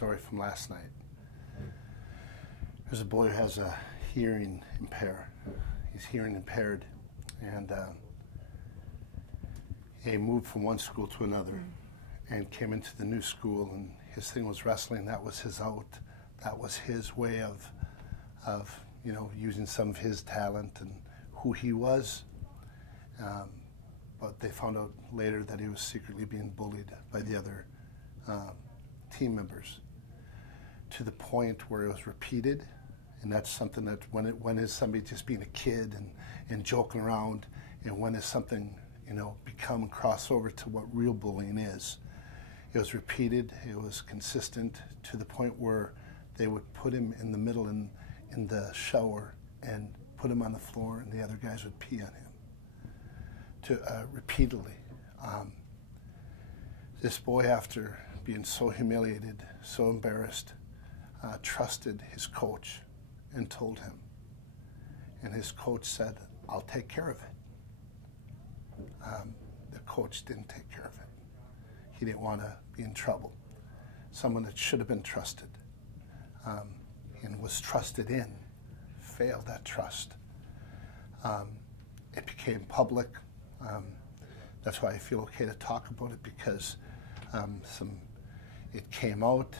story from last night. There's a boy who has a hearing impair. He's hearing impaired, and he moved from one school to another and came into the new school, and his thing was wrestling. That was his out. That was his way of you know, using some of his talent and who he was. But they found out later that he was secretly being bullied by the other team members, to the point where it was repeated. And that's something that when is somebody just being a kid and joking around, and when is something, you know, become crossover to what real bullying is. It was repeated, it was consistent, to the point where they would put him in the middle in the shower and put him on the floor, and the other guys would pee on him repeatedly. This boy, after being so humiliated, so embarrassed, trusted his coach and told him. And his coach said, "I'll take care of it." The coach didn't take care of it. He didn't want to be in trouble. Someone that should have been trusted and was trusted in failed that trust. It became public. That's why I feel okay to talk about it, because it came out,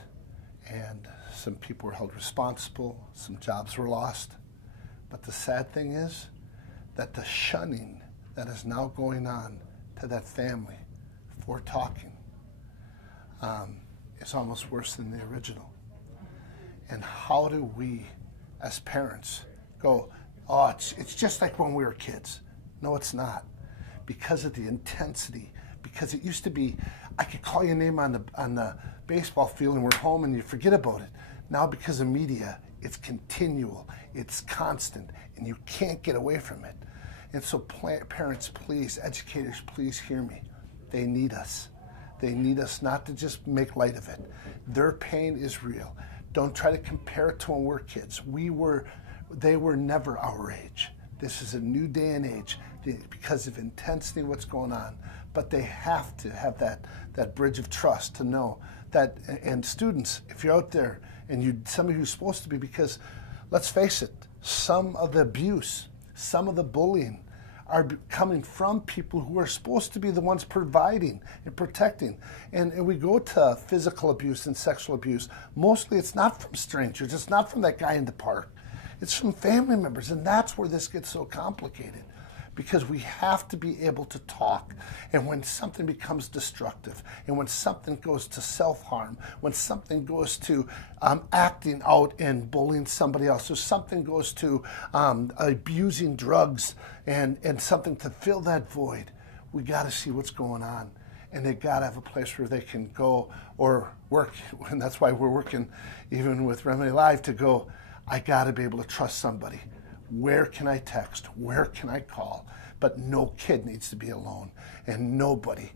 and some people were held responsible, some jobs were lost. But the sad thing is that the shunning that is now going on to that family for talking is almost worse than the original. And how do we, as parents, go, "Oh, it's just like when we were kids"? No, it's not. Because of the intensity, because it used to be, I could call your name on the baseball field and we're home and you forget about it. Now, because of media, it's continual, it's constant, and you can't get away from it. And so parents, please, educators, please hear me. They need us. They need us not to just make light of it. Their pain is real. Don't try to compare it to when we're kids. They were never our age. This is a new day and age because of intensity, what's going on. But they have to have that bridge of trust to know that. And students, if you're out there and somebody who's supposed to be, because let's face it, some of the abuse, some of the bullying are coming from people who are supposed to be the ones providing and protecting. And we go to physical abuse and sexual abuse. Mostly it's not from strangers. It's not from that guy in the park. It's from family members. And that's where this gets so complicated, because we have to be able to talk. And when something becomes destructive, and when something goes to self-harm, when something goes to acting out and bullying somebody else, or something goes to abusing drugs and something to fill that void, we got to see what's going on. And they got to have a place where they can go or work. And that's why we're working even with Remedy Live to go, I got to be able to trust somebody. Where can I text? Where can I call? But no kid needs to be alone. And nobody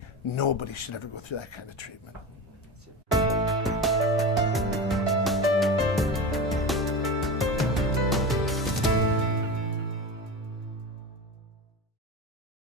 should ever go through that kind of treatment.